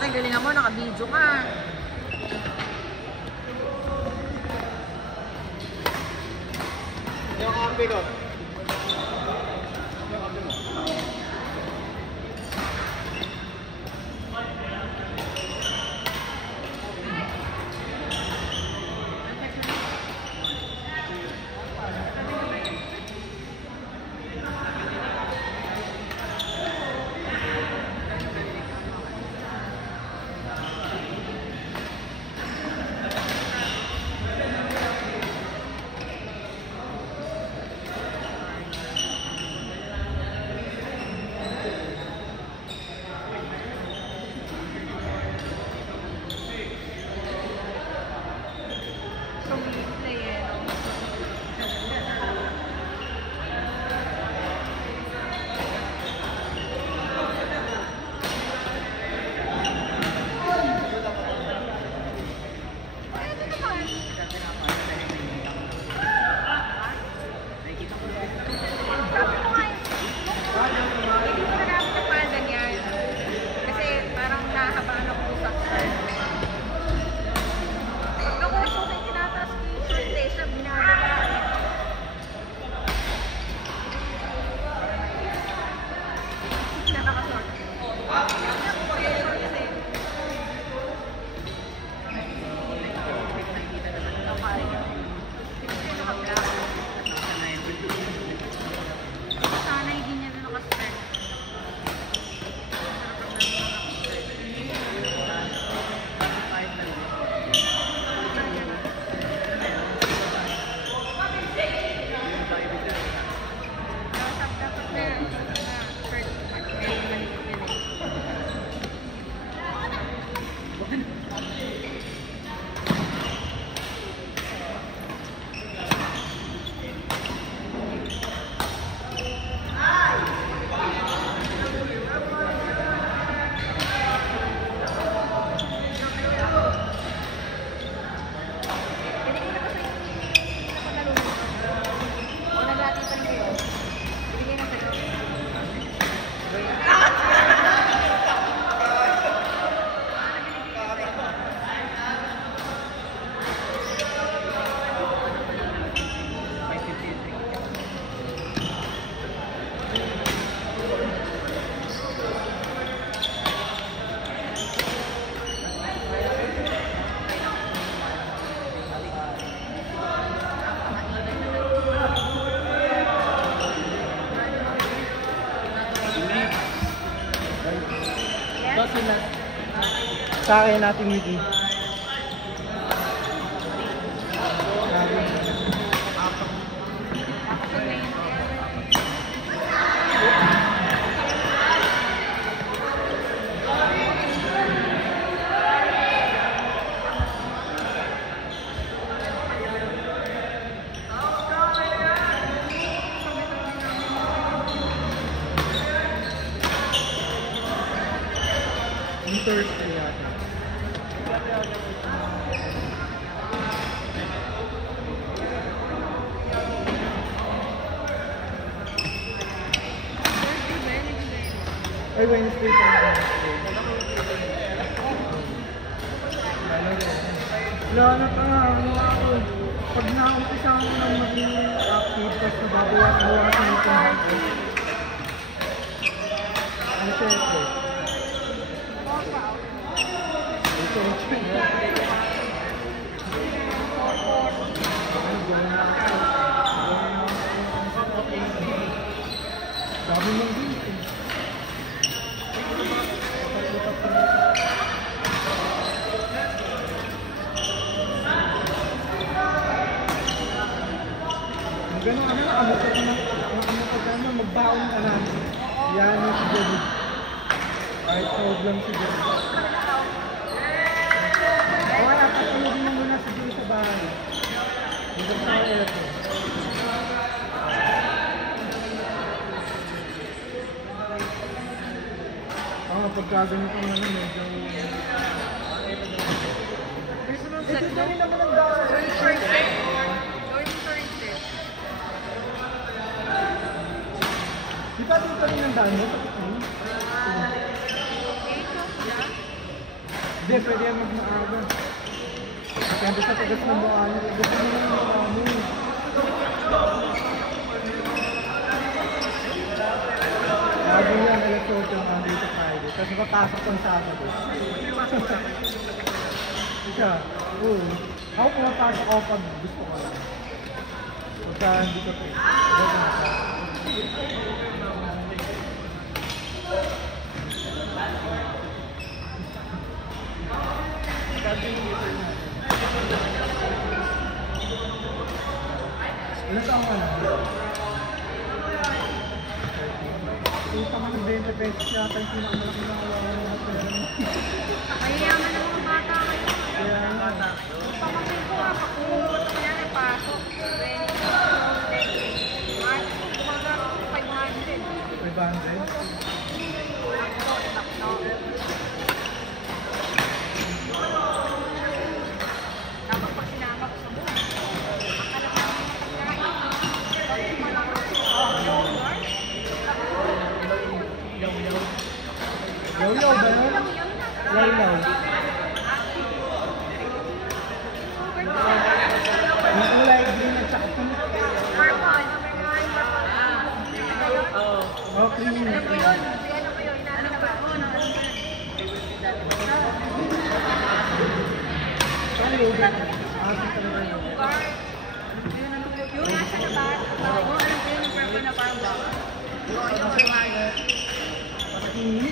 lalaki, galingan mo, naka-video ka. Yung kampi ko. Sa akin natin Wiki. Thursday yata. Ay, Wednesday pa. Wala na pa nga. Pag na-umpisa ako ng maging active, tapos nababawasan mo kasi nito natin. Ano siya ito? Sabi mo din. Gano'n magbaon ka na. Yan yung siguro. Kahit huwag lang siguro. Kaya patulogin mo muna siguro sa bahay. Dito sa ulat mo. Pagkaganyan ko naman medyo... Personal set mo? Ito naman ang daan. Going Thursday. Di ba dito rin ang daan mo? Hindi, pwede yan magmaaga. Siyempre sa tagas ng mukha niya. Gusto mo lang yung mukha mo. Lagi yan, alas 8 ang dito Friday. Tapos mapasok ng Sabado. Siya, oo. Ako pumapasok ako pag gusto ko lang. Pagka hindi ko pwede. Ilan taong ka na? Kung pa ka ng 20 pesos yata yung pinakamalaki na kawawa ng mga pera mo. Mayayaman ng mga bata kayo. Kaya nga. Pamangkin ko nga, pakuha ko yan ay pasok. 20, March, kumaga 500. 500? Tapos pag sinama ko sa buhay, akala ko Yaw-yaw ba yun? Yaw-yaw. Yung kulay green at saka pink. purple. Oh, creamy. Ano po yun? Ano po yun? Inaano na ba? Saan yogurt? Ate talaga yun. Yung nasa na ba? Ano po yun? Yung purple na parang baka? Creamy?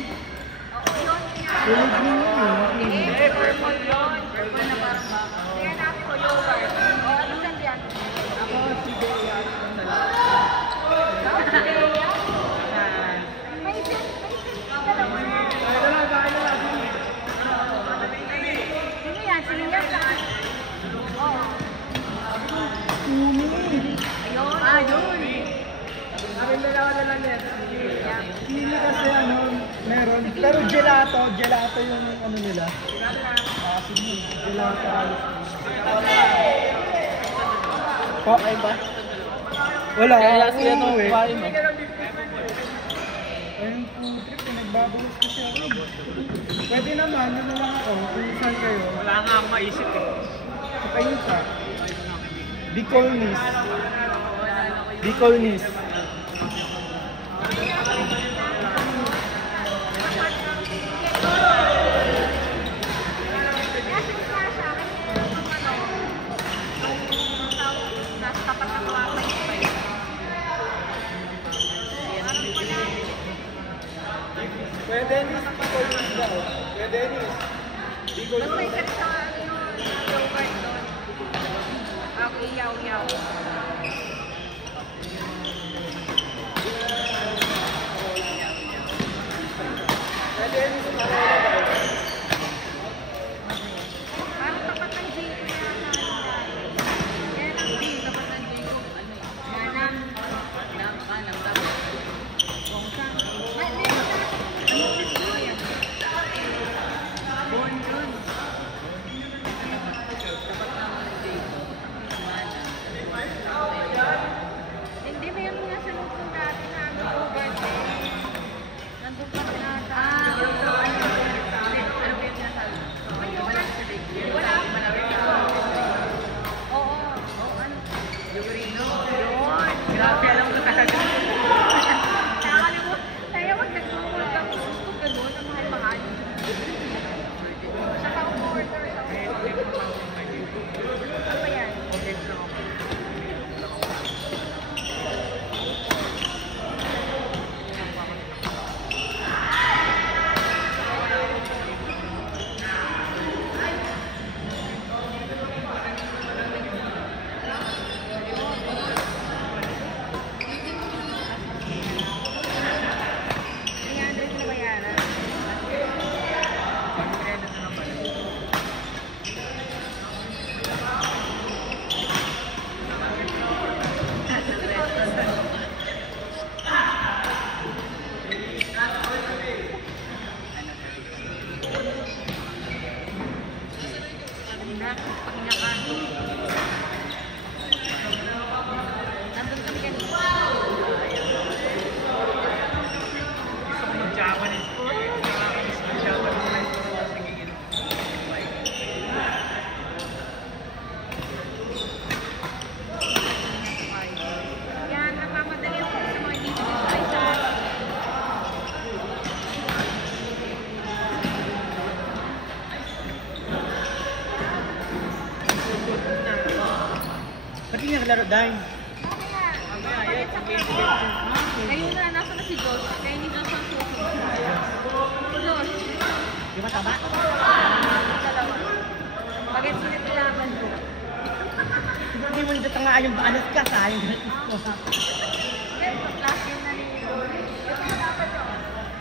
Oo, yun. Kulay green yun. Eh, purple yun. Purple na parang baka. Kaya natin ko yogurt. O, ano saan yan? Ako, sige yan. Sino yan? Sino yan? Oo. Umi. Ayun. Ah, yun. Aking dalawa na lang yan. Pili kasi ano, meron. Pero gelato yung ano nila. Sige, gelato. Okay ba? Wala. Kaya sila ito kumain mo. Ayun po, trip, nagbabalos kasi ako. Pwede naman, ano lang ako, kung saan kayo. Wala nga akong maisip eh. Sa kayo pa. Bicolnis. Bicolnis. Kuya Dennis, Bicolnis daw. Kuya Dennis. Basta isa sa yogurt doon. Ako iyaw-yaw. Kuya Dennis, Marola daw. Parang tapat ng Jayco na yan ang Jayco. Tapat ng Jayco. Manang. Manang. Bongkang. May meron na. Ano ko yan? Bon yun. Hindi, meron nga sa loob ng dati na yogurt eh. Nandun pa rin ata. Ano ba yung sinasabi? May yogurt. Wala. Oo. Ano? Yogurino. Yun. Grabe, alam ko talaga. Nakakalimutan. Kaya wag nag-google ka kung gusto ka doon ang mahal-mahal. Saka order sa ano ba yan? naglaro, Day? Mamaya. Bakit sa klase? Kayo na, nasa na si Josh? Kayo ni Josh ang susunod. Josh. Di ba taba? Dalawa. Bakit sinipilaban ko? Hindi mo nito tangaan yung baanas ka, sayang. Pero class yun na ni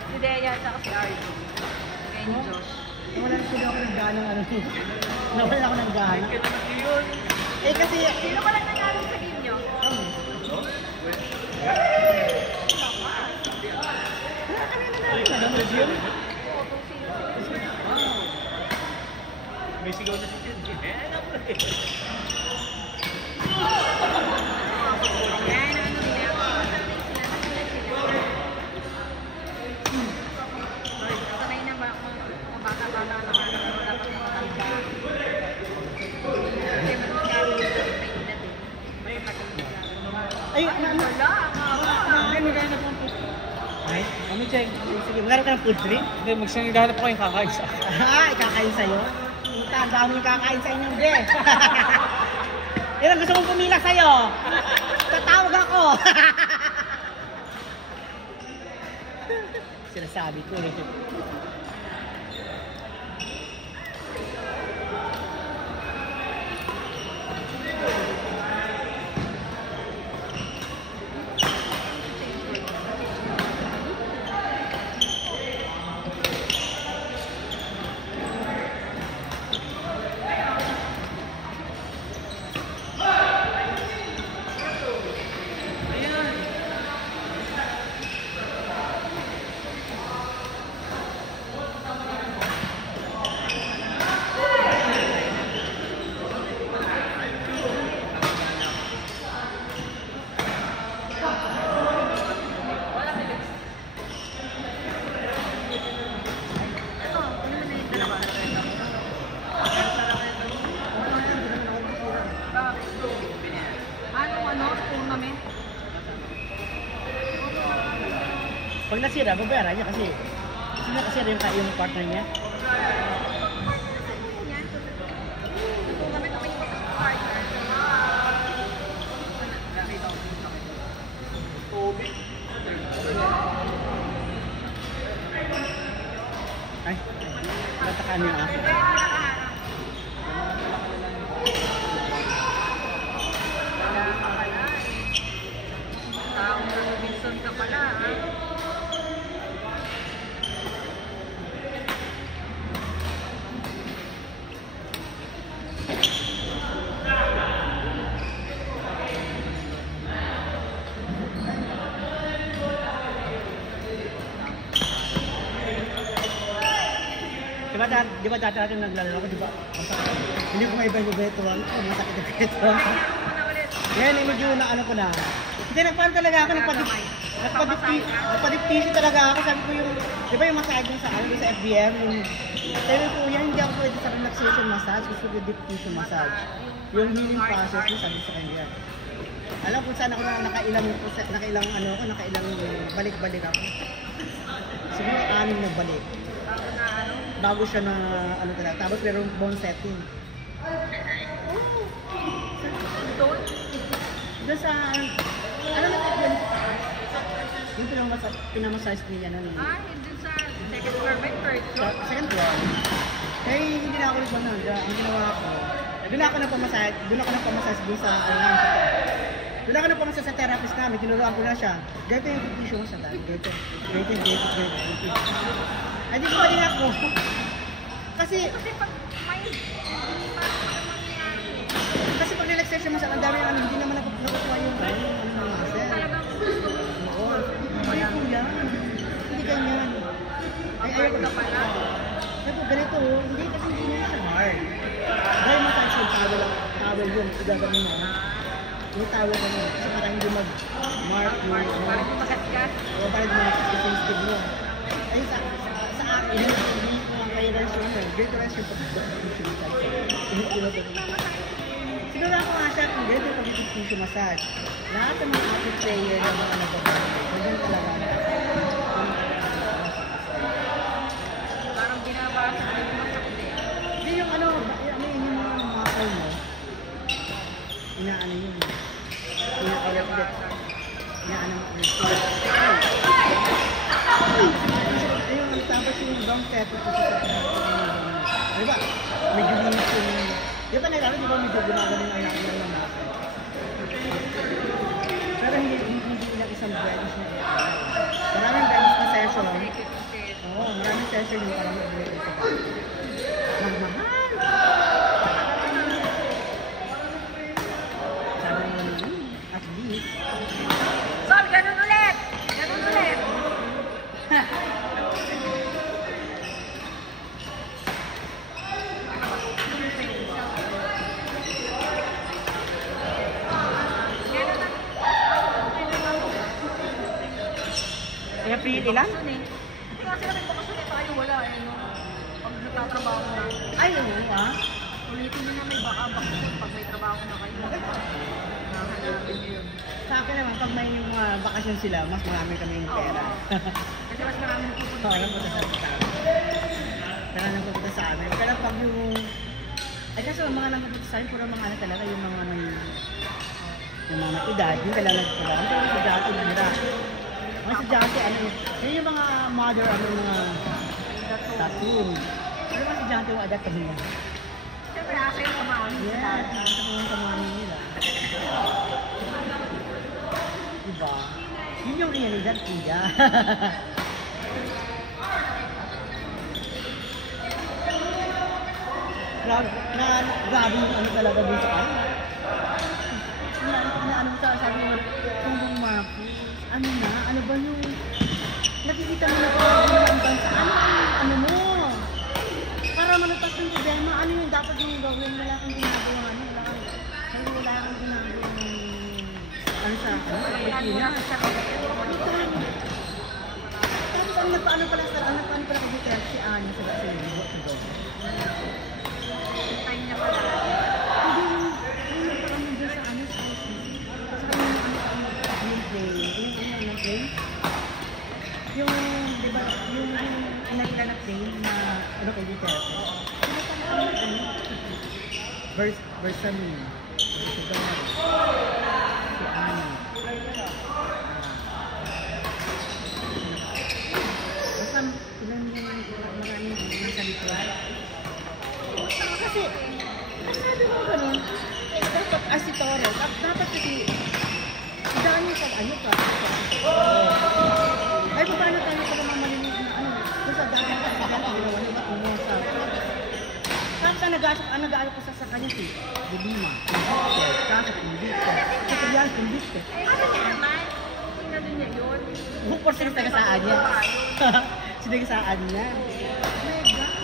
si Dea at si Arjo. Kaya ni Josh. Nawalan ko ako ng gana ng ano. Nawalan ako ng gana. Eh kasi... Sino ba lang nanalo sa game nyo? Wala kami nanalo na ng museum. May sigaw na si Jen. Yan, ano nila. Sanay na ba mga bata-bata na dapat na matanda. Kasi magkakaroon ng edad eh. Ay, ano? Magkano na pong food? Ay, kami check. Sige, magkano ka ng food tree? Hindi, magsangigahanap ko yung kakain sa akin. Ikakain sa'yo? Puta, ang dami yung kakain sa inyo, de. Ilan gusto mong pumila sa'yo? Tatawag ako. Sinasabi ko eh. Pag nasira, babayaran niya kasi sino kasi yung partner niya. Ay, natakaan yung ako. Wilson ka pala, ha? Di ba dati natin naglalaro ko, di ba? Hindi ko maiba yung beto. Masakit yung beto. Ngayon, medyo na ano ko na. Hindi, nagpaan talaga ako. Nagpa-deep talaga ako. Sabi ko yung, di ba yung massage yung sa FBM? Sabi ko, yan, hindi ako pwede sa relaxation massage. Gusto ko deep tissue massage. Yung healing process, yung sabi sa kanya. Alam kung saan ako nakailang balik-balik ako. Siguro 6 na balik. Bago siya na ano talaga. Tapos merong bone setting. Doon sa ano na yun? Yung pinamassage niya na niya. Hindi sa second floor by third floor. Second floor. Kaya hindi na ako nagpapanood. Ang ginawa ko, doon ako nagpamassage doon sa doon ako nagpamassage sa therapist namin. Tinuruan ko na siya. Ganito yung tissue mo sa dahil. Ganito. Ay, di ko din ako. Kasi pag may kasi pag relaxation mo sa ang dami hindi naman nakukuha yung ano muscle. talagang gusto mo. Oo. Ay, kuya. Hindi ganyan. Ay, ayaw ko ka pala. Ito, ganito. Hindi kasi hindi niya siya hard. Dahil massage yung towel yun. Igagawin mo. Yung towel ka mo. Kasi parang hindi mag-mark yung Parang magasgas. o parang mag-sensitive mo. Ay, sa akin, hindi ko ang kaya rest yung great rest yung pag-tissue massage. Siguro ako nga siya kung great yung pag-tissue massage. Lahat ng mga active player ng mga nagbabago. Ganyan talaga. Parang binabasa ko yung masakit eh. Hindi yung ano yung mga muscle mo. Inaano yun. Ayun, tapos yung brown pepper ko sa di ba? Medyo linis yung... Di ba nagkakaroon, di ba medyo gumagano yung anak ng nasa? Pero hindi lang isang British na maraming British na session. Oo, maraming session yung parang mag-British na magmahal. Sabi mo at least. Sol, ganun ulit! Ganun ulit! Kaya pilit ilan? Hindi kasi kami bakasyon eh, tayo wala eh. No? Pag nagtatrabaho na. Ay, oo ah. Ulitin nyo na may bakasyon pag may trabaho na kayo. Nahanapin nyo yun. Sa akin naman, pag may mga bakasyon sila, mas marami kami yung pera. Kasi mas marami nagpupunta. Oo, nagpunta sa amin. Kaya nagpunta sa amin. Pero pag yung... Ay kasi yung mga nagpunta sa amin, puro mga ano talaga, yung mga may... Yung mga edad, yung kailangan nagpunta. Pero sa dati, nandira. Mga sa dati, ano, yun yung mga mother, ano, mga... Tattoo. Pero mga sa dati, yung adat kami yan. Siyempre, asa yung kamami. Yes, ito po yung kamami nila. Diba? Yun yung realidad, kuya. Grabe yung ano talaga dun sa ano. Ano sa sabi mo, kung Marcos, ano na, ano ba yung, nakikita mo na kung ano yung bansa, ano mo? Para manutas ng problema, ano yung dapat yung gawin, wala kang ginagawa, ano, wala kang ginagawa ano sa Pilipinas. Tapos ang nagpaano pala kay Duterte si Ana sa Libo. Time niya pala. Hindi yung nagpaano dyan sa ano sa yung play. Yung, di ba, yung inalila na play na ano kay Duterte. Versamin. Si Ana. Basta ilan yung maraming nasa likod. Kasi, sabi mo ganun, dapat as si Torres, dapat kasi, dami sa ano ka. Ay, paano tayo pala mamalinig na ano, kung sa dami ka, ginawa niyo ba umusa. Tapos nag-aalok ko sa kanya si Lima. Tapos hindi ko. Kasi yan, hindi ko. Ano niya naman? Tingnan niya yun. Bukor sila taga-saan niya. Sinagasaan niya. Oh my God.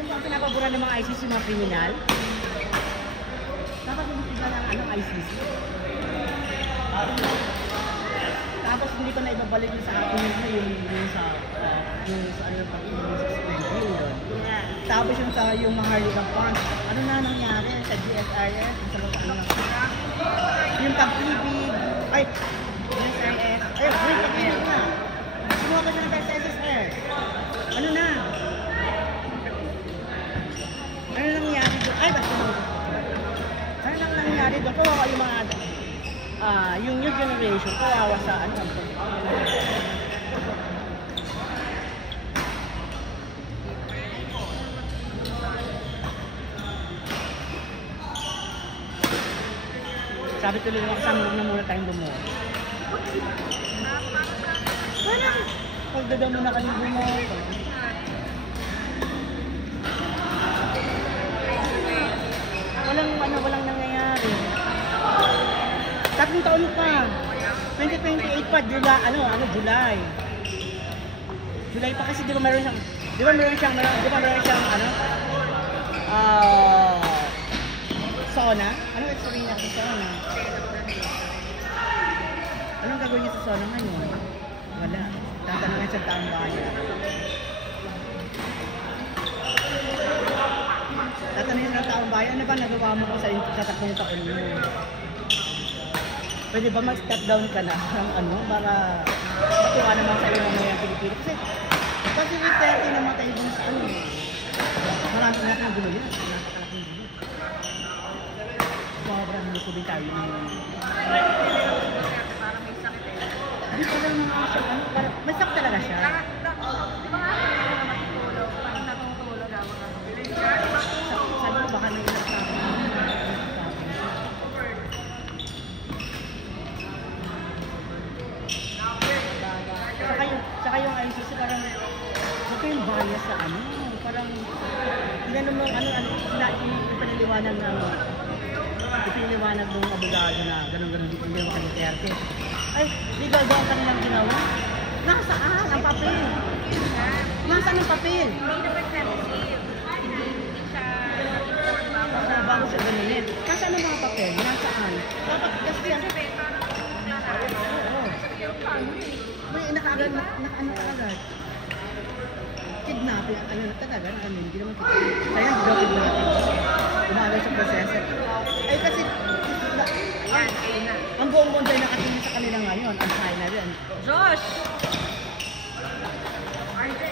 Yung mga pinapabura ng mga ICC, mga kriminal. Dapat hindi sila ng anong ICC. Tapos hindi ko na ibabalik yung sa akin yung sa ano tapos yung mga Haligang Farms, ano na nangyari sa GSIS, sa mga ano yung pag-ibig, ay, GSIS, ay, wait, pag-ibig na. Sumuha ka siya ng sa SSS. Ano na? Ano nangyari doon? Ay, basta mo. Ano nang nangyari doon? Kawawa yung mga, yung new generation, kawawa sa ano. Sabi tuloy mo kasama na muna tayong bumuha. Parang, pagdadaw mo na kayong bumuha. Walang nangyayari. 3 taon pa. 2028 pa, July. July pa kasi di ba meron siyang SONA? Ano explain niya sa SONA? Anong gagawin niya sa SONA ngayon? Wala. Tatanungin sa taong bayan. Tatanungin sa taong bayan, ano ba nagawa mo ko sa 3 taon mo? Pwede ba mag-step down ka na ng ano para matuwa naman sa iyo ng Pilipino? Kasi yung 30 namatay dun sa ano. Marami na kang gulo yun. sobrang lukubin tayo ng Parang may sakit eh. hindi pa lang mga siya, ano, parang may sakit talaga siya. Lahat, di ba nga matutulog? Parang natutulog ako na. Sabi ko baka may ilang sa akin. Saka yung ICC parang ito yung bias sa ano, parang tinanong mo ano, ipiniliwanag ng ipiniliwanag ng abogado na gano'n-gano'n dito hindi naman Duterte. Ay, legal daw ang kanilang ginawa. Nasaan ang papel? Nasaan ang papel? Hindi naman na-receive. Hindi siya inform bago Bago siya ganunin. Nasaan ang mga papel? Nasaan? Dapat kasi yan. Oo. May nakaagad, nakaano ka agad. Kidnapping, ano na talaga, hindi naman kidnapping. Kaya hindi daw kidnapping. Umagal sa proseso. Ay kasi, ang buong mundo ay nakatingin sa kanila ngayon, ang China rin. Josh! RJ!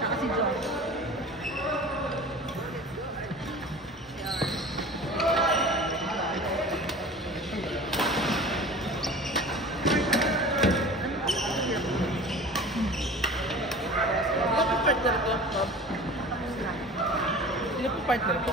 Saka si Josh. Sino po partner ko?